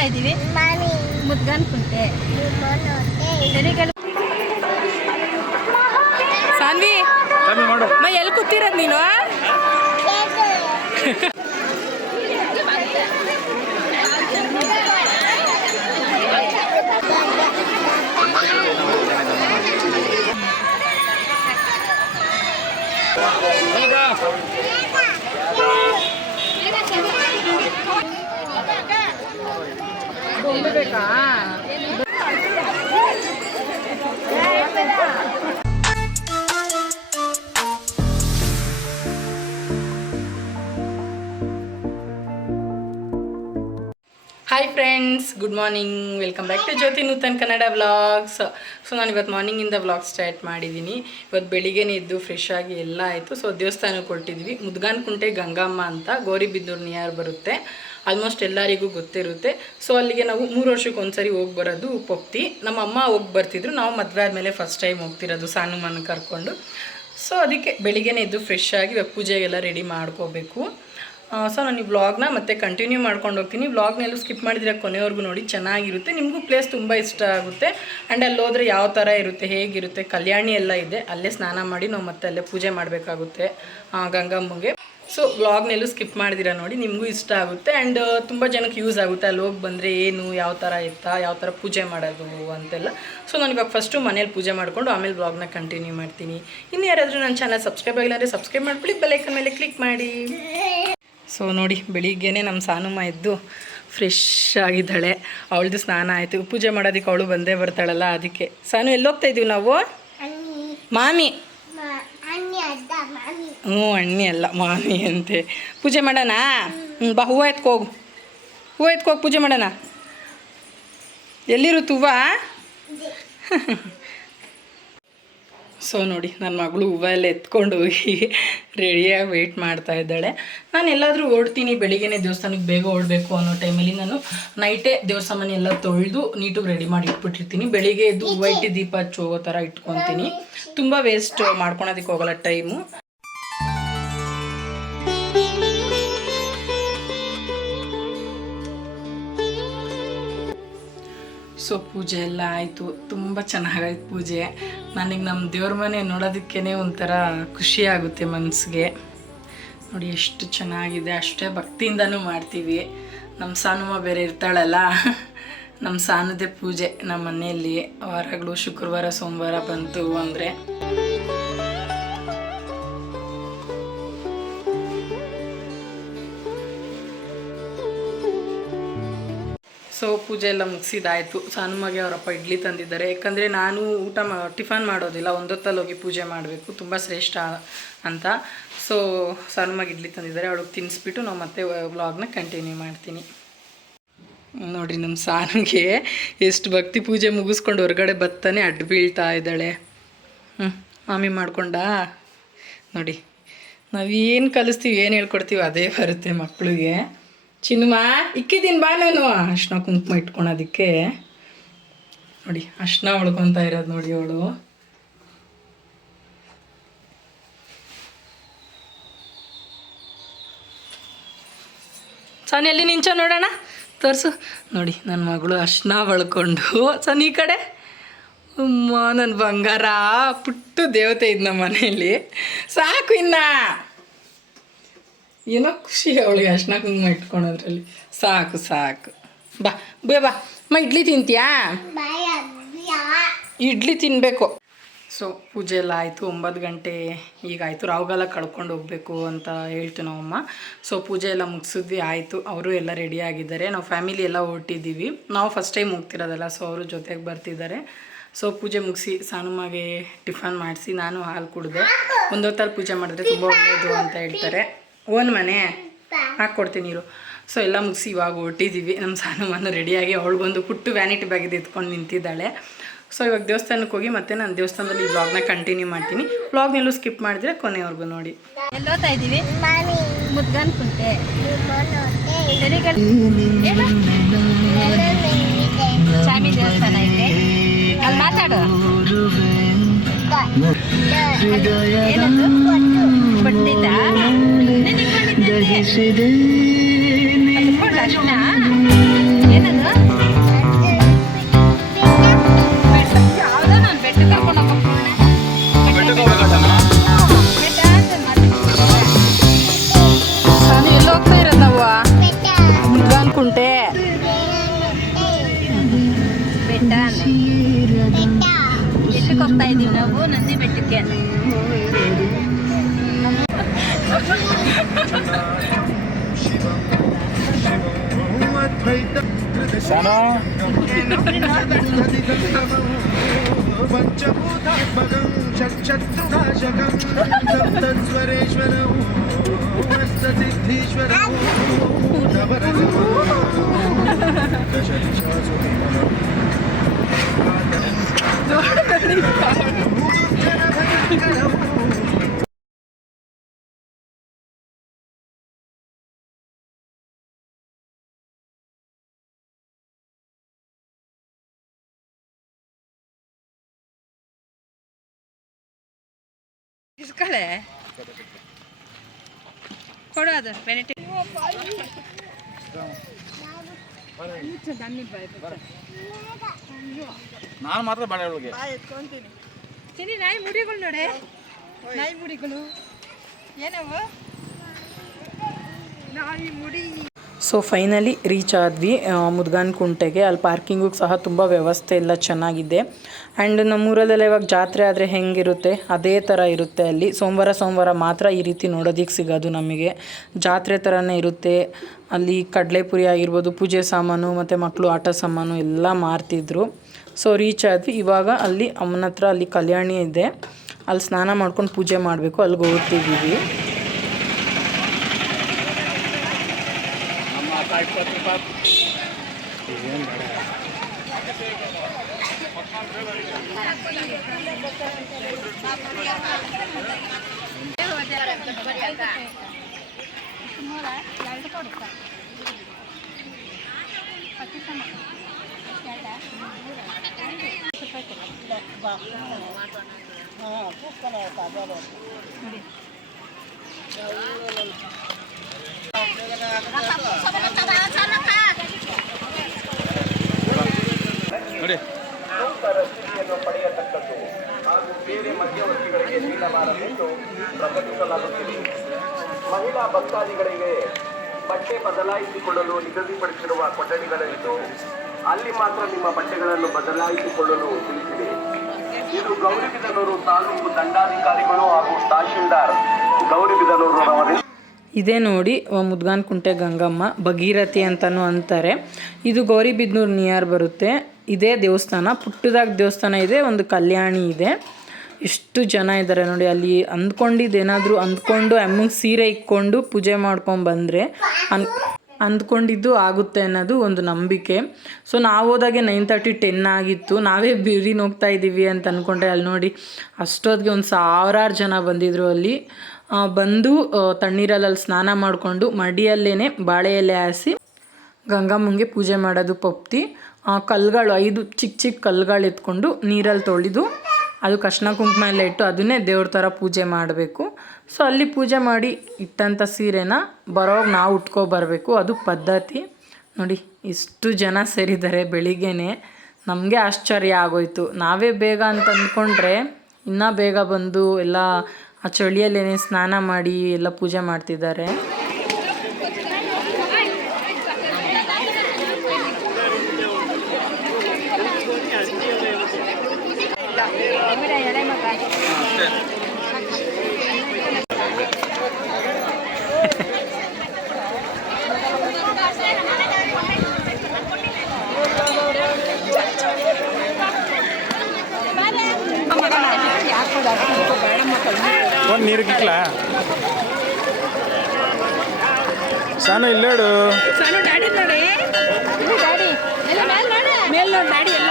ಎಲ್ಲೋಗ್ತಾ ಇದ್ದೀವಿ? ಮುದ್ಗನ್ ಕುಂಟೆ. ಸಾನ್ವಿ ಎಲ್ಲಿ ಕೂತಿರೋದು ನೀನು? ಬೇಕಾ? Hi friends, good morning. Welcome back to Jyothi Nutan Kannada vlogs. So ನಾನು ಇವತ್ತು ಮಾರ್ನಿಂಗಿಂದ ವ್ಲಾಗ್ ಸ್ಟಾರ್ಟ್ ಮಾಡಿದ್ದೀನಿ. ಇವತ್ತು ಬೆಳಿಗ್ಗೆನೇ ಇದ್ದು ಫ್ರೆಶ್ ಆಗಿ ಎಲ್ಲ ಆಯಿತು. ಸೊ ದೇವಸ್ಥಾನಕ್ಕೆ ಹೊರಟಿದ್ವಿ. ಮುದ್ಗಾನ್ ಕುಂಟೆ ಗಂಗಮ್ಮ ಅಂತ ಗೌರಿಬಿದನೂರು ನಿಯರ್ ಬರುತ್ತೆ. ಆಲ್ಮೋಸ್ಟ್ ಎಲ್ಲರಿಗೂ ಗೊತ್ತಿರುತ್ತೆ. ಸೊ ಅಲ್ಲಿಗೆ ನಾವು 3 ವರ್ಷಕ್ಕೆ ಒಂದ್ಸರಿ ಹೋಗಿ ಬರೋದು ಪೊಪ್ತಿ. ನಮ್ಮ ಅಮ್ಮ ಹೋಗಿ ಬರ್ತಿದ್ರು. ನಾವು ಮದುವೆ ಆದಮೇಲೆ ಫಸ್ಟ್ ಟೈಮ್ ಹೋಗ್ತಿರೋದು ಸಾನುಮನ ಕರ್ಕೊಂಡು. ಸೊ ಅದಕ್ಕೆ ಬೆಳಿಗ್ಗೆನೇ ಇದ್ದು ಫ್ರೆಶ್ ಆಗಿ ಪೂಜೆಗೆಲ್ಲ ರೆಡಿ ಮಾಡ್ಕೋಬೇಕು. ಸೊ ನಾನು ಈ ವ್ಲಾಗ್ನ ಮತ್ತೆ ಕಂಟಿನ್ಯೂ ಮಾಡ್ಕೊಂಡು ಹೋಗ್ತೀನಿ. ವ್ಲಾಗ್ನೆಲ್ಲೂ ಸ್ಕಿಪ್ ಮಾಡಿದರೆ ಕೊನೆವರೆಗೂ ನೋಡಿ, ಚೆನ್ನಾಗಿರುತ್ತೆ. ನಿಮಗೂ ಪ್ಲೇಸ್ ತುಂಬ ಇಷ್ಟ ಆಗುತ್ತೆ. ಆ್ಯಂಡ್ ಅಲ್ಲಿ ಹೋದರೆ ಯಾವ ಥರ ಇರುತ್ತೆ, ಹೇಗಿರುತ್ತೆ, ಕಲ್ಯಾಣಿ ಎಲ್ಲ ಇದೆ. ಅಲ್ಲೇ ಸ್ನಾನ ಮಾಡಿ ನಾವು ಮತ್ತೆ ಅಲ್ಲೇ ಪೂಜೆ ಮಾಡಬೇಕಾಗುತ್ತೆ ಗಂಗಮ್ಮಗೆ. ಸೊ ವ್ಲಾಗ್ನೆಲ್ಲೂ ಸ್ಕಿಪ್ ಮಾಡಿದಿರ ನೋಡಿ, ನಿಮಗೂ ಇಷ್ಟ ಆಗುತ್ತೆ. ಆ್ಯಂಡ್ ತುಂಬ ಜನಕ್ಕೆ ಯೂಸ್ ಆಗುತ್ತೆ. ಅಲ್ಲಿ ಹೋಗಿ ಬಂದರೆ ಏನು, ಯಾವ ಥರ ಇತ್ತಾ, ಯಾವ ಥರ ಪೂಜೆ ಮಾಡೋದು ಅಂತೆಲ್ಲ. ಸೊ ನಾನು ಇವಾಗ ಫಸ್ಟು ಮನೇಲಿ ಪೂಜೆ ಮಾಡಿಕೊಂಡು ಆಮೇಲೆ ವ್ಲಾಗ್ನ ಕಂಟಿನ್ಯೂ ಮಾಡ್ತೀನಿ. ಇನ್ನು ಯಾರಾದರೂ ನನ್ನ ಚಾನಲ್ ಸಬ್ಸ್ಕ್ರೈಬ್ ಆಗಿಲ್ಲ ಅಂದರೆ ಸಬ್ಸ್ಕ್ರೈಬ್ ಮಾಡಿಬಿಡಿ, ಬೆಲ್ ಐಕನ್ ಮೇಲೆ ಕ್ಲಿಕ್ ಮಾಡಿ. ಸೊ ನೋಡಿ, ಬೆಳಿಗ್ಗೆನೇ ನಮ್ಮ ಸಾನುಮ್ಮ ಇದ್ದು ಫ್ರೆಶ್ ಆಗಿದ್ದಾಳೆ. ಅವಳದು ಸ್ನಾನ ಆಯಿತು. ಪೂಜೆ ಮಾಡೋದಕ್ಕೆ ಅವಳು ಬಂದೇ ಬರ್ತಾಳಲ್ಲ, ಅದಕ್ಕೆ. ಸಾನು ಎಲ್ಲೋಗ್ತಾ ಇದ್ದೀವಿ ನಾವು? ಮಾಮಿ. ಅಣ್ಣಿ ಅಲ್ಲ, ಮಾಮಿ ಅಂತೆ. ಪೂಜೆ ಮಾಡೋಣ? ಬಾ, ಹೂವು ಎತ್ಕೋಗು, ಹೂವು ಎತ್ಕೋಗಿ ಪೂಜೆ ಮಾಡೋಣ. ಎಲ್ಲಿರುತ್ತೆ ಹೂವು? ಸೊ ನೋಡಿ, ನನ್ನ ಮಗಳು ಹೂವೆಲ್ಲ ಎತ್ಕೊಂಡು ಹೋಗಿ ರೆಡಿಯಾಗಿ ವೆಯ್ಟ್ ಮಾಡ್ತಾ ಇದ್ದಾಳೆ. ನಾನು ಎಲ್ಲಾದರೂ ಓಡ್ತೀನಿ, ಬೆಳಿಗ್ಗೆನೇ ದೇವಸ್ಥಾನಕ್ಕೆ ಬೇಗ ಓಡಬೇಕು ಅನ್ನೋ ಟೈಮಲ್ಲಿ ನಾನು ನೈಟೇ ದೇವಸ್ಥಾನ ಎಲ್ಲ ತೊಳೆದು ನೀಟಾಗಿ ರೆಡಿ ಮಾಡಿ ಇಟ್ಬಿಟ್ಟಿರ್ತೀನಿ. ಬೆಳಿಗ್ಗೆ ಎದ್ದು ಹೂವು ಇಟ್ಟು ದೀಪ ಹಚ್ಚಿ ಹೋಗೋ ಥರ ಇಟ್ಕೊತೀನಿ. ತುಂಬ ವೇಸ್ಟ್ ಮಾಡ್ಕೊಳೋದಕ್ಕೆ ಹೋಗಲ್ಲ ಟೈಮು. ಸೊ ಪೂಜೆ ಎಲ್ಲ ಆಯಿತು. ತುಂಬ ಚೆನ್ನಾಗಾಯ್ತು ಪೂಜೆ. ನನಗೆ ನಮ್ಮ ದೇವ್ರ ಮನೆ ನೋಡೋದಕ್ಕೇ ಒಂಥರ ಖುಷಿ ಆಗುತ್ತೆ ಮನಸ್ಸಿಗೆ. ನೋಡಿ ಎಷ್ಟು ಚೆನ್ನಾಗಿದೆ. ಅಷ್ಟೇ ಭಕ್ತಿಯಿಂದನೂ ಮಾಡ್ತೀವಿ. ನಮ್ಮ ಸಾನುಮ್ಮ ಬೇರೆ ಇರ್ತಾಳಲ್ಲ, ನಮ್ಮ ಸಾನದೇ ಪೂಜೆ ನಮ್ಮ ಮನೆಯಲ್ಲಿ. ವಾರಗಳು ಶುಕ್ರವಾರ ಸೋಮವಾರ ಬಂತು ಅಂದರೆ. ಸೊ ಪೂಜೆ ಎಲ್ಲ ಮುಗಿಸಿದಾಯಿತು. ಸಾನುಮಗೆ ಅವರಪ್ಪ ಇಡ್ಲಿ ತಂದಿದ್ದಾರೆ. ಯಾಕಂದರೆ ನಾನು ಟಿಫನ್ ಮಾಡೋದಿಲ್ಲ, ಒಂದೊತ್ತಲ್ಲಿ ಹೋಗಿ ಪೂಜೆ ಮಾಡಬೇಕು, ತುಂಬ ಶ್ರೇಷ್ಠ ಅಂತ. ಸೊ ಸಾನುಮಗೆ ಇಡ್ಲಿ ತಂದಿದ್ದಾರೆ, ಅವಳಿಗೆ ತಿನ್ನಿಸ್ಬಿಟ್ಟು ನಾವು ಮತ್ತೆ ವ್ಲಾಗ್ನ ಕಂಟಿನ್ಯೂ ಮಾಡ್ತೀನಿ. ನೋಡಿರಿ, ನಮ್ಮ ಸಾನುಗೆ ಎಷ್ಟು ಭಕ್ತಿ. ಪೂಜೆ ಮುಗಿಸ್ಕೊಂಡು ಹೊರಗಡೆ ಬತ್ತಾನೆ ಅಡ್ಡು ಬೀಳ್ತಾ ಇದ್ದಾಳೆ. ಮಾಮಿ ಮಾಡ್ಕೊಂಡಾ? ನೋಡಿ, ನಾವೇನು ಕಲಿಸ್ತೀವಿ, ಏನು ಹೇಳ್ಕೊಡ್ತೀವಿ ಅದೇ ಬರುತ್ತೆ ಮಕ್ಕಳಿಗೆ. ಚಿನ್ನುಮ ಇಕ್ಕಿದ್ದೀನಿ ಬಾ. ನಾನು ಅರ್ಶಿನ ಕುಂಕುಮ ಇಟ್ಕೊಳೋದಕ್ಕೆ ನೋಡಿ, ಅರ್ಶಿನ ಹೊಳ್ಕೊತಾ ಇರೋದು ನೋಡಿ ಅವಳು. ಸನ್ ಎಲ್ಲಿ ನಿಂಚೋ ನೋಡೋಣ, ತೋರಿಸು. ನೋಡಿ ನನ್ನ ಮಗಳು ಅರ್ಶಿನ ಹೊಳ್ಕೊಂಡು. ಸನ್ ಈ ಕಡೆ. ಅಮ್ಮ ನನ್ನ ಬಂಗಾರ, ಪುಟ್ಟು ದೇವತೆ ಇದ್ದು ನಮ್ಮ ಮನೆಯಲ್ಲಿ. ಸಾಕು ಇನ್ನ. ಏನೋ ಖುಷಿ ಅವಳಿಗೆ ಅರ್ಶಿನ ಕುಂಕುಮ ಇಟ್ಕೊಳೋದ್ರಲ್ಲಿ. ಸಾಕು ಸಾಕು. ಬಾ ಬಾ ಅಮ್ಮ, ಇಡ್ಲಿ ತಿಂತೀಯಾ? ಇಡ್ಲಿ ತಿನ್ನಬೇಕು. ಸೊ ಪೂಜೆ ಎಲ್ಲ ಆಯಿತು. 9 ಗಂಟೆ ಈಗಾಯಿತು. ರಾಹುಗಾಲ ಕಳ್ಕೊಂಡು ಹೋಗಬೇಕು ಅಂತ ಹೇಳ್ತು ನಮ್ಮಮ್ಮ. ಸೊ ಪೂಜೆ ಎಲ್ಲ ಮುಗಿಸಿದ್ವಿ, ಆಯಿತು. ಅವರು ಎಲ್ಲ ರೆಡಿ ಆಗಿದ್ದಾರೆ. ನಾವು ಫ್ಯಾಮಿಲಿ ಎಲ್ಲ ಹೊರಟಿದ್ದೀವಿ. ನಾವು ಫಸ್ಟ್ ಟೈಮ್ ಹೋಗ್ತಿರೋದಲ್ಲ, ಸೊ ಅವರು ಜೊತೆಗೆ ಬರ್ತಿದ್ದಾರೆ. ಸೊ ಪೂಜೆ ಮುಗಿಸಿ ಸಾನುಮಗೆ ಟಿಫನ್ ಮಾಡಿಸಿ ನಾನು ಹಾಲು ಕುಡಿದೆ. ಒಂದೊತ್ತಲ್ಲಿ ಪೂಜೆ ಮಾಡಿದ್ರೆ ತುಂಬ ಒಳ್ಳೆಯದು ಅಂತ ಹೇಳ್ತಾರೆ. ಓನ್ ಮನೆ ಹಾಕ್ಕೊಡ್ತೀನಿ ನೀರು. ಸೊ ಎಲ್ಲ ಮುಗಿಸಿ ಇವಾಗ ಹೊರಟಿದ್ದೀವಿ. ನಮ್ಮ ಸಾನುಮನ್ನು ರೆಡಿಯಾಗಿ ಅವಳಿಗೊಂದು ಪುಟ್ಟು ವ್ಯಾನಿಟಿ ಬ್ಯಾಗ್ ಎತ್ಕೊಂಡು ನಿಂತಿದ್ದಾಳೆ. ಸೊ ಇವಾಗ ದೇವಸ್ಥಾನಕ್ಕೆ ಹೋಗಿ ಮತ್ತೆ ನಾನು ದೇವಸ್ಥಾನದಲ್ಲಿ ಈ ವ್ಲಾಗ್ನ ಕಂಟಿನ್ಯೂ ಮಾಡ್ತೀನಿ. ವ್ಲಾಗ್ನೆಲ್ಲೂ ಸ್ಕಿಪ್ ಮಾಡಿದ್ರೆ ಕೊನೆವರೆಗೂ ನೋಡಿ. ಎಲ್ಲೋಗ್ತಾ ಇದ್ದೀವಿ? ಮುದ್ಗನ್ ಕುಂಟೆ. ಚಾಮಿ ದೇವಸ್ಥಾನ ಐತೆ, ಅಲ್ಲಿ ಮಾತಾಡು. ಏನದು ಬಟ್ಟಿದ್ದ ಅರ್ಶಿನ ಯಾವ್ದೋ ನಾನು ಬೆಟ್ಟ ಕರ್ಕೊಂಡು ನಾನು ಎಲ್ಲಿ ಹೋಗ್ತಾ ಇರೋದು ನಾವು ಮುದ್ಗಾನ್ ಕುಂಟೆ ಬೆಟ್ಟ ಬೆಟ್ಟಕ್ಕೆ ಹೋಗ್ತಾ ಇದೀವಿ ನಾವು ನಂದಿ ಬೆಟ್ಟಕ್ಕೆ. पंचभूतात्मकं षट्शत्रुनाशकं सप्तस्वरेश्वरं अष्टसिद्धीश्वरं ಇಸ್ಕಳೆ ಕೊಡು ಅದು ಬೆನಿಟಿ ನಾನು ಮಾತ್ರ ಬಾಳೆ ಒಳಗೆ ತಿನ್ನಿ. ನಾಯಿ ಮುಡಿಗಳು ನೋಡೆ, ನಾಯಿ ಮುಡಿಗಳು ಏನವು ನಾಯಿ ಮುಡಿ. ಸೊ ಫೈನಲಿ ರೀಚ್ ಆದ್ವಿ ಮುದ್ಗಾನ್ ಕುಂಟೆಗೆ. ಅಲ್ಲಿ ಪಾರ್ಕಿಂಗಿಗೆ ಸಹ ತುಂಬ ವ್ಯವಸ್ಥೆ ಎಲ್ಲ ಚೆನ್ನಾಗಿದೆ. ಆ್ಯಂಡ್ ನಮ್ಮೂರಲ್ಲೆಲ್ಲ ಇವಾಗ ಜಾತ್ರೆ ಆದರೆ ಹೆಂಗಿರುತ್ತೆ ಅದೇ ಥರ ಇರುತ್ತೆ ಅಲ್ಲಿ. ಸೋಮವಾರ ಮಾತ್ರ ಈ ರೀತಿ ನೋಡೋದಕ್ಕೆ ಸಿಗೋದು ನಮಗೆ. ಜಾತ್ರೆ ಥರನೇ ಇರುತ್ತೆ ಅಲ್ಲಿ. ಕಡಲೆಪುರಿ ಆಗಿರ್ಬೋದು, ಪೂಜೆ ಸಾಮಾನು ಮತ್ತು ಮಕ್ಕಳು ಆಟ ಸಾಮಾನು ಎಲ್ಲ ಮಾರ್ತಿದ್ರು. ಸೊ ರೀಚ್ ಆದ್ವಿ. ಇವಾಗ ಅಲ್ಲಿ ಅಮ್ಮನ ಹತ್ರ ಅಲ್ಲಿ ಕಲ್ಯಾಣಿ ಇದೆ, ಅಲ್ಲಿ ಸ್ನಾನ ಮಾಡ್ಕೊಂಡು ಪೂಜೆ ಮಾಡಬೇಕು, ಅಲ್ಲಿಗೆ ಹೋಗ್ತಿದ್ದೀವಿ. ನೋಡಿ ಪಡೆಯತಕ್ಕದ್ದು ಹಾಗೂ ಬೇರೆ ಮಧ್ಯವರ್ತಿಗಳಿಗೆ ನೀಡಬಾರದೆಂದು ಪ್ರಕಟಿಸಲಾಗುತ್ತಿದೆ. ಮಹಿಳಾ ಭಕ್ತಾದಿಗಳಿಗೆ ಬಟ್ಟೆ ಬದಲಾಯಿಸಿಕೊಳ್ಳಲು ನಿಗದಿಪಡಿಸಿರುವ ಕೊಠಡಿಗಳಿದ್ದು ಅಲ್ಲಿ ಮಾತ್ರ ನಿಮ್ಮ ಬಟ್ಟೆಗಳನ್ನು ಬದಲಾಯಿಸಿಕೊಳ್ಳಲು ತಿಳಿಸಿದೆ. ಇದು ಗೌರಿಬಿದನೂರು ತಾಲೂಕು ದಂಡಾಧಿಕಾರಿಗಳು ಹಾಗೂ ತಹಶೀಲ್ದಾರ್ ಗೌರಿಬಿದನೂರು ಇದೇ ನೋಡಿ ಮುದ್ಗಾನ್ ಕುಂಟೆ ಗಂಗಮ್ಮ ಭಗೀರಥಿ ಅಂತಲೂ ಅಂತಾರೆ. ಇದು ಗೌರಿಬಿದನೂರು ನಿಯರ್ ಬರುತ್ತೆ. ಇದೇ ದೇವಸ್ಥಾನ, ಪುಟ್ಟದಾಗಿ ದೇವಸ್ಥಾನ ಇದೆ, ಒಂದು ಕಲ್ಯಾಣಿ ಇದೆ. ಎಷ್ಟು ಜನ ಇದ್ದಾರೆ ನೋಡಿ. ಅಲ್ಲಿ ಅಂದ್ಕೊಂಡಿದ್ದೇನಾದರೂ ಅಂದ್ಕೊಂಡು ಅಮ್ಮಂಗೆ ಸೀರೆ ಇಕ್ಕೊಂಡು ಪೂಜೆ ಮಾಡ್ಕೊಂಡು ಬಂದರೆ ಅಂದ್ಕೊಂಡಿದ್ದು ಆಗುತ್ತೆ ಅನ್ನೋದು ಒಂದು ನಂಬಿಕೆ. ಸೊ ನಾವು ಹೋದಾಗೆ 9:30 10 ಆಗಿತ್ತು. ನಾವೇ ಬಿರಿನ ಹೋಗ್ತಾ ಇದ್ದೀವಿ ಅಂತ ಅಂದ್ಕೊಂಡ್ರೆ ಅಲ್ಲಿ ನೋಡಿ ಅಷ್ಟೊತ್ತಿಗೆ ಒಂದು 1000 ಜನ ಬಂದಿದ್ದರು. ಅಲ್ಲಿ ಬಂದು ತಣ್ಣೀರಲ್ಲಿ ಸ್ನಾನ ಮಾಡಿಕೊಂಡು ಮಡಿಯಲ್ಲೇ ಬಾಳೆ ಎಲೆ ಹಾಸಿ ಗಂಗಮ್ಮಂಗೆ ಪೂಜೆ ಮಾಡೋದು ಪಪ್ತಿ. ಕಲ್ಗಳು 5 ಚಿಕ್ಕ ಕಲ್ಗಳು ಎತ್ಕೊಂಡು ನೀರಲ್ಲಿ ತೊಳೆದು ಅದಕ್ಕೆ ಅರ್ಶಿನ ಕುಂಕುಮ ಎಲ್ಲ ಇಟ್ಟು ಅದನ್ನೇ ದೇವ್ರ ಥರ ಪೂಜೆ ಮಾಡಬೇಕು. ಸೊ ಅಲ್ಲಿ ಪೂಜೆ ಮಾಡಿ ಇಟ್ಟಂಥ ಸೀರೆನ ಬರೋವಾಗ ನಾವು ಉಟ್ಕೊಬರ್ಬೇಕು, ಅದು ಪದ್ಧತಿ. ನೋಡಿ ಇಷ್ಟು ಜನ ಸೇರಿದ್ದಾರೆ ಬೆಳಿಗ್ಗೆನೇ. ನಮಗೆ ಆಶ್ಚರ್ಯ ಆಗೋಯ್ತು. ನಾವೇ ಬೇಗ ಅಂತ ಅಂದ್ಕೊಂಡ್ರೆ ಇನ್ನೂ ಬೇಗ ಬಂದು ಎಲ್ಲ ಆ ಚಳಿಯಲ್ಲೇ ಸ್ನಾನ ಮಾಡಿ ಎಲ್ಲ ಪೂಜೆ ಮಾಡ್ತಿದ್ದಾರೆ. ಒಂದು ನೀರು ಕಿಕ್ಲಾ ಸಾನು ಇಲ್ಲೇಡು ಡ್ಯಾಡಿ ನೋಡಿ, ಡ್ಯಾಡಿ ಎಲ್ಲ ಮೇಲ್ ನೋಡಿ ಡ್ಯಾಡಿ ಎಲ್ಲ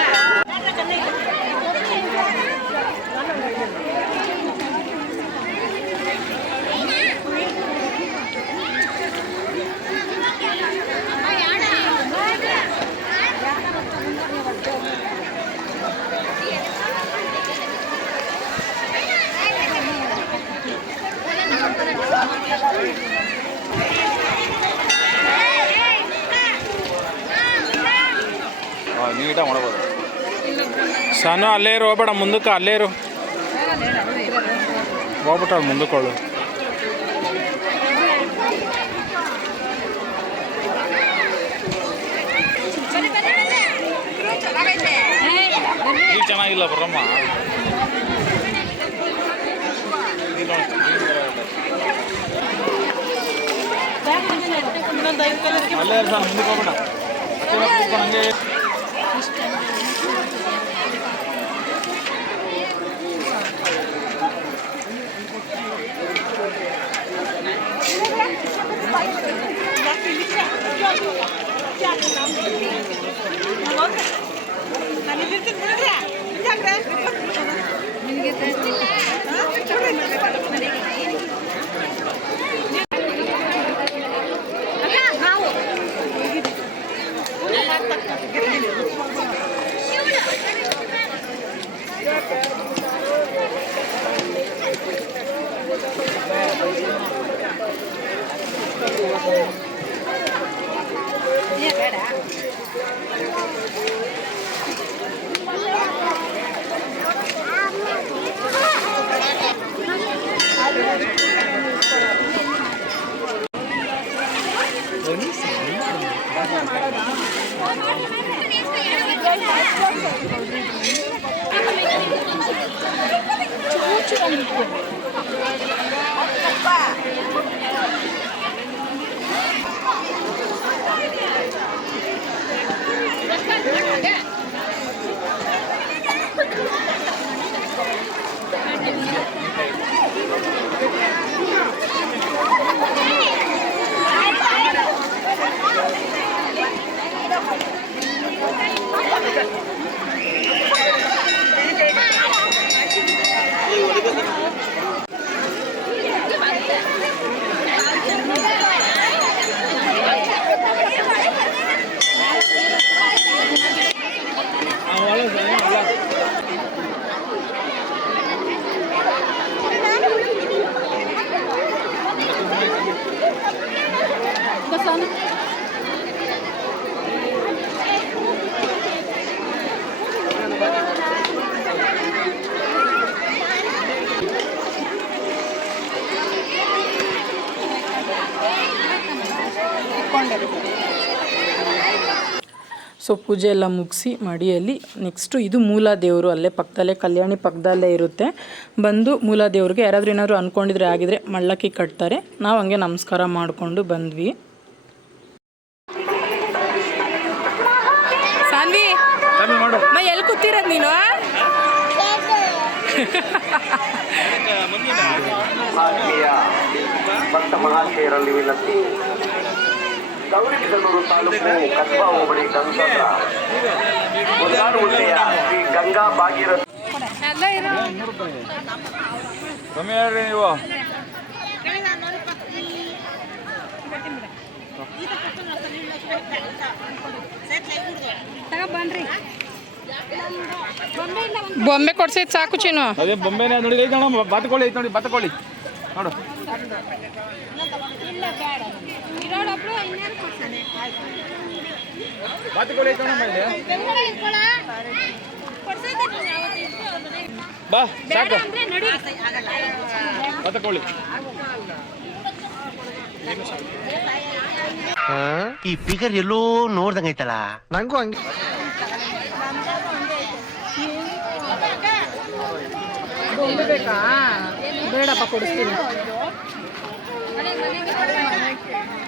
ನೀಟಾಗಿ ಮಾಡ್ಬೋದು. ಸಾನು ಅಲ್ಲೇ ಇರು, ಹೋಗ್ಬೇಡ ಮುಂದಕ್ಕೆ, ಅಲ್ಲೇ ಇರು, ಹೋಗ್ಬಿಟ್ಟಾಳ ಮುಂದಕ್ಕೆ. ಈಗ ಚೆನ್ನಾಗಿಲ್ಲ ಬರಮ್ಮ. ಅಲ್ಲೇ ಸರ್ ಮುಂದಕ್ಕೆ ಹೋಗ್ಬೇಡ, ಹಂಗೆ. ಸೊ ಪೂಜೆ ಎಲ್ಲ ಮುಗಿಸಿ ಮಡಿಯಲ್ಲಿ ನೆಕ್ಸ್ಟು ಇದು ಮೂಲ ದೇವರು, ಅಲ್ಲೇ ಪಕ್ಕದಲ್ಲೇ ಕಲ್ಯಾಣಿ ಪಕ್ಕದಲ್ಲೇ ಇರುತ್ತೆ. ಬಂದು ಮೂಲ ದೇವ್ರಿಗೆ ಯಾರಾದರೂ ಏನಾದರೂ ಅಂದ್ಕೊಂಡಿದ್ರೆ ಆಗಿದ್ರೆ ಮಳ್ಳಕ್ಕಿ ಕಟ್ತಾರೆ. ನಾವು ಹಂಗೆ ನಮಸ್ಕಾರ ಮಾಡಿಕೊಂಡು ಬಂದ್ವಿ. ಸಾನ್ವಿ ಎಲ್ಲಿ ಕೂತಿರೋದು ನೀನು? ಭಕ್ತ ಮಹಾಶಯರಲ್ಲಿ ವಿನಂತಿ. ಗೌರಿಬಿದನೂರು ತಾಲೂಕು ಕಸ್ಬಾ ಹೋಬಳಿ ಗಂಗಾಧರ ಉಳ್ಳೆಯ ಶ್ರೀ ಗಂಗಾ ಭಾಗೀರಥಿ ಕಮ್ಮಿ ಹೇಳ್ರಿ ನೀವು. ಬೊಂಬೆ ಕೊಡ್ಸಿದ್ ಸಾಕು ಚೀನು. ಅದೇ ಬೊಂಬೆನೇ ನೋಡಿ, ಐತೆ ನೋಡು, ಬಾತುಕೋಳಿ ಐತೆ ನೋಡಿ, ಬಾತುಕೋಳಿ ನೋಡು. ಬಾತುಕೋಳಿ ಐತೆ ನೋಡಿ, ಬಾ ಸಾಕು ಬಾತುಕೋಳಿ. ಈ ಫಿಗರ್ ಎಲ್ಲೋ ನೋಡ್ದಂಗೈತಲ್ಲ. ನಂಗೂ ಹಂಗೆ. ಬೊಂಬೆ ಬೇಕಾ? ಬೇಡಪ್ಪ, ಕೊಡಿಸ್ತೀನಿ,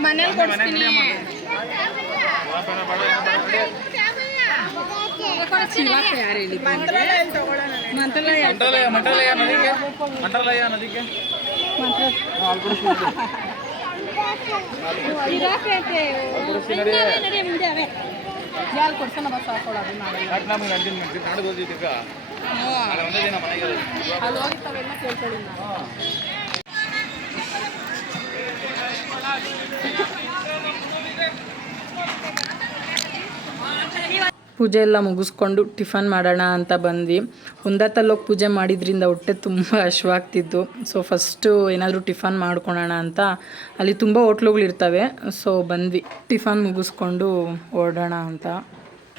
ಮನೇಲಿ ಕೊಡಿಸ್ತೀನಿ. ಯಾರು ಹೇಳಿ ಮಂತ್ರಾಲಯ ನದಿಗೆ ಯಾರು ಕೊಡ್ಸೋಣ ಬಸ್ ಹಾಕೊಳ್ಳೋದು ನಮ್ಗೆ ನಾಡು ಓದಿದ್ದಕ್ಕ ಒಂದೇ ದಿನ ಮನೆಗೆ ಅಲ್ಲಿ ಹೋಗಿರ್ತಾವೆಲ್ಲ ಕೇಳ್ಕೊಳ್ಳಿ ನಾವು. ಪೂಜೆ ಎಲ್ಲ ಮುಗಿಸ್ಕೊಂಡು ಟಿಫನ್ ಮಾಡೋಣ ಅಂತ ಬಂದ್ವಿ. ಒಂದತ್ತಲ್ಲೋಗಿ ಪೂಜೆ ಮಾಡಿದ್ರಿಂದ ಹೊಟ್ಟೆ ತುಂಬ ಹಶ್ವಾಗ್ತಿದ್ದು. ಸೊ ಫಸ್ಟು ಏನಾದರೂ ಟಿಫನ್ ಮಾಡ್ಕೊಳೋಣ ಅಂತ, ಅಲ್ಲಿ ತುಂಬ ಹೋಟ್ಲುಗಳಿರ್ತವೆ. ಸೊ ಬಂದ್ವಿ ಟಿಫನ್ ಮುಗಿಸ್ಕೊಂಡು ಓಡೋಣ ಅಂತ.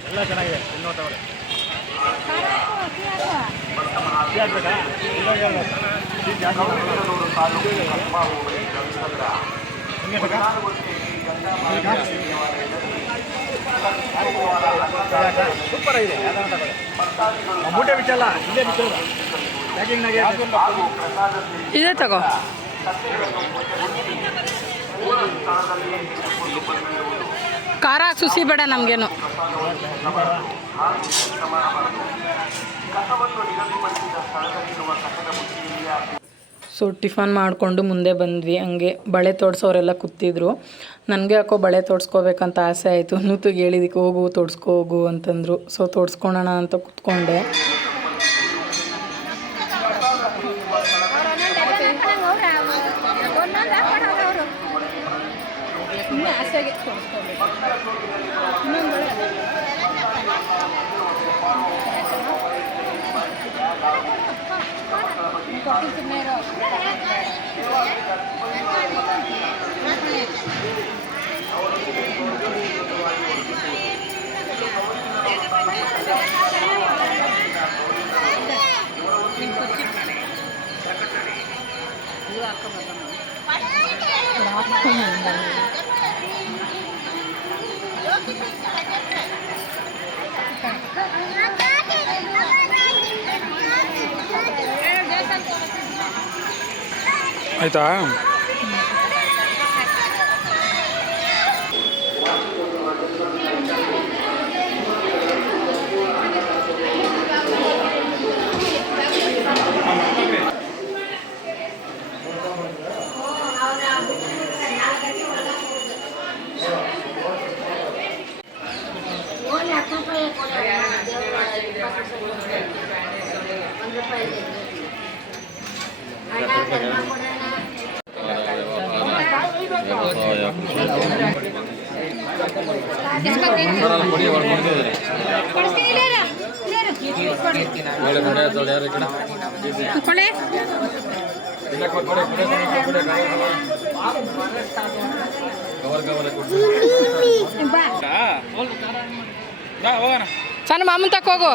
ಎಲ್ಲ ಚೆನ್ನಾಗಿದೆ ಇಲ್ಲಿ ನೋಡ್ತಾವ್ರೆ ಗೌರಿಬಿದನೂರು ತಾಲೂಕು ಕಸ್ಬಾ ಹೋಬಳಿ ಗಂಗಸಂದ್ರ ಸೂಪರ್ ಆಗಿದೆ ಮೂಟೆ ಬಿಚ್ಚಲ್ಲ ಇಲ್ಲೇ ಬಿಚ್ಚಲ್ಲ ಪ್ಯಾಕಿಂಗ್ನಾಗೆ ಹಾಗೂ ಪ್ರಸಾದ ಇದೇ ತಗೋ ಸ್ಥಳದಲ್ಲಿ ತೆಗೆದುಕೊಂಡು ಬಂದಿರುವುದು ಖಾರ ಸುಸಿ ಬೇಡ ನಮಗೇನು. ಕಸವನ್ನು ನಿಗದಿಪಡಿಸಿದ ಸ್ಥಳದಲ್ಲಿರುವ ಕಸದ ಬುಟ್ಟಿಯಲ್ಲಿ ಹಾಕಿ ಸೊ ಟಿಫನ್ ಮಾಡಿಕೊಂಡು ಮುಂದೆ ಬಂದ್ವಿ. ಹಂಗೆ ಬಳೆ ತೋಡ್ಸೋರೆಲ್ಲ ಕೂತಿದ್ರು. ನನಗೆ ಯಾಕೋ ಬಳೆ ತೋಡ್ಸ್ಕೋಬೇಕಂತ ಆಸೆ ಆಯಿತು. ನೂತಿಗೆ ಹೇಳಿದಕ್ಕೆ ಹೋಗು ತೋಡ್ಸ್ಕೊ ಹೋಗು ಅಂತಂದರು. ಸೊ ತೋಡ್ಸ್ಕೊಳೋಣ ಅಂತ ಕೂತ್ಕೊಂಡೆ. ಆಯ್ತಾ ಸಣ್ಣ ಮಾಮೂನ್ ತಕ್ಕ ಹೋಗು.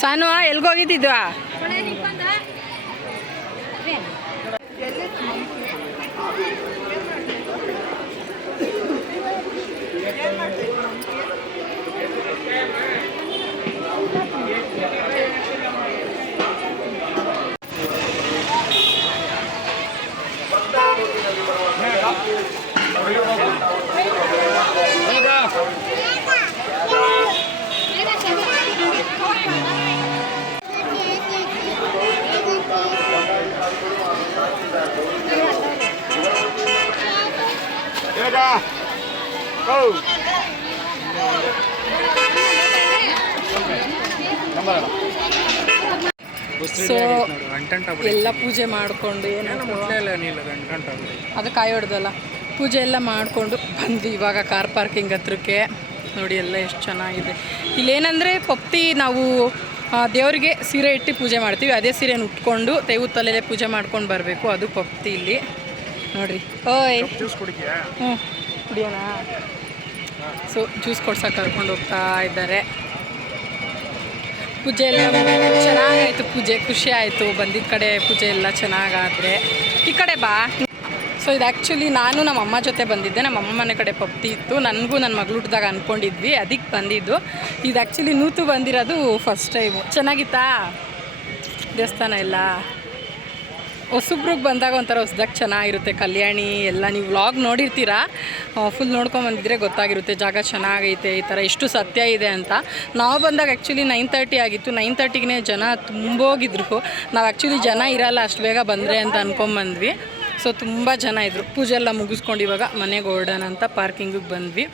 ಸಾನು ಎಲ್ಗೋಗಿದ್ದಿದ್ವಾ? ಸೊ ಎಲ್ಲ ಪೂಜೆ ಮಾಡಿಕೊಂಡು ಅದು ಕಾಯಿ ಹೊಡೆದಲ್ಲ ಪೂಜೆ ಎಲ್ಲ ಮಾಡಿಕೊಂಡು ಬಂದ್ವಿ. ಇವಾಗ ಕಾರ್ ಪಾರ್ಕಿಂಗ್ ಹತ್ರಕ್ಕೆ ನೋಡಿ ಎಲ್ಲ ಎಷ್ಟು ಚೆನ್ನಾಗಿದೆ. ಇಲ್ಲೇನಂದರೆ ಪಪ್ತಿ ನಾವು ದೇವರಿಗೆ ಸೀರೆ ಇಟ್ಟು ಪೂಜೆ ಮಾಡ್ತೀವಿ. ಅದೇ ಸೀರೆನ ಉಟ್ಕೊಂಡು ತೆವು ತಲೆಯಲ್ಲೇ ಪೂಜೆ ಮಾಡ್ಕೊಂಡು ಬರಬೇಕು. ಅದು ಪಪ್ತಿ ಇಲ್ಲಿ ನೋಡಿರಿ. ಓಯ್ ಹ್ಞೂ ಕುಡಿಯೋಣ. ಸೊ ಜ್ಯೂಸ್ ಕೊಡ್ಸೋಕೆ ಕರ್ಕೊಂಡು ಹೋಗ್ತಾ ಇದ್ದಾರೆ. ಪೂಜೆ ಎಲ್ಲ ಚೆನ್ನಾಗಾಯಿತು. ಪೂಜೆ ಖುಷಿ ಆಯಿತು. ಬಂದಿದ್ದ ಕಡೆ ಪೂಜೆ ಎಲ್ಲ ಚೆನ್ನಾಗಾದರೆ ಈ ಕಡೆ ಬಾ. ಸೊ ಇದು ಆ್ಯಕ್ಚುಲಿ ನಾನು ನಮ್ಮ ಅಮ್ಮ ಜೊತೆ ಬಂದಿದ್ದೆ. ನಮ್ಮ ಅಮ್ಮ ಮನೆ ಕಡೆ ಪಪ್ತಿ ಇತ್ತು. ನನಗೂ ನನ್ನ ಮಗಳು ಹುಟ್ಟಿದಾಗ ಅಂದ್ಕೊಂಡಿದ್ವಿ, ಅದಕ್ಕೆ ಬಂದಿದ್ದು. ಇದು ಆ್ಯಕ್ಚುಲಿ ನೂತು ಬಂದಿರೋದು ಫಸ್ಟ್ ಟೈಮು. ಚೆನ್ನಾಗಿತ್ತಾ ದೇವಸ್ಥಾನ ಎಲ್ಲ? ಹೊಸಬ್ರಿಗೆ ಬಂದಾಗ ಒಂಥರ ಹೊಸ್ದಾಗಿ ಚೆನ್ನಾಗಿರುತ್ತೆ. ಕಲ್ಯಾಣಿ ಎಲ್ಲ ನೀವು ವ್ಲಾಗ್ ನೋಡಿರ್ತೀರಾ, ಫುಲ್ ನೋಡ್ಕೊಂಬಂದಿದ್ರೆ ಗೊತ್ತಾಗಿರುತ್ತೆ ಜಾಗ ಚೆನ್ನಾಗೈತೆ, ಈ ಥರ ಎಷ್ಟು ಸತ್ಯ ಇದೆ ಅಂತ. ನಾವು ಬಂದಾಗ ಆ್ಯಕ್ಚುಲಿ 9:30 ಆಗಿತ್ತು. 9:30ಗೆ ಜನ ತುಂಬೋಗಿದ್ರು. ನಾವು ಆ್ಯಕ್ಚುಲಿ ಜನ ಇರಲ್ಲ ಅಷ್ಟು ಬೇಗ ಬಂದರೆ ಅಂತ ಅಂದ್ಕೊಂಬಂದ್ವಿ. ಸೊ ತುಂಬ ಜನ ಇದ್ದರು. ಪೂಜೆ ಎಲ್ಲ ಮುಗಿಸ್ಕೊಂಡು ಇವಾಗ ಮನೆಗೆ ಹೊರಡೋಣ ಅಂತ ಪಾರ್ಕಿಂಗಿಗೆ ಬಂದ್ವಿ.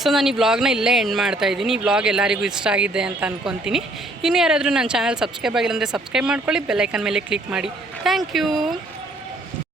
ಸೊ ನಾನು ಈ ವ್ಲಾಗ್ನ ಇಲ್ಲೇ ಎಂಡ್ ಮಾಡ್ತಾಯಿದ್ದೀನಿ. ಈ ವ್ಲಾಗ್ ಎಲ್ಲರಿಗೂ ಇಷ್ಟ ಆಗಿದೆ ಅಂತ ಅಂದ್ಕೊತೀನಿ. ಇನ್ನು ಯಾರಾದರೂ ನನ್ನ ಚಾನಲ್ ಸಬ್ಸ್ಕ್ರೈಬ್ ಆಗಿಲ್ಲ ಅಂದರೆ ಸಬ್ಸ್ಕ್ರೈಬ್ ಮಾಡ್ಕೊಳ್ಳಿ, ಬೆಲ್ಲೈಕನ್ ಮೇಲೆ ಕ್ಲಿಕ್ ಮಾಡಿ. Thank you.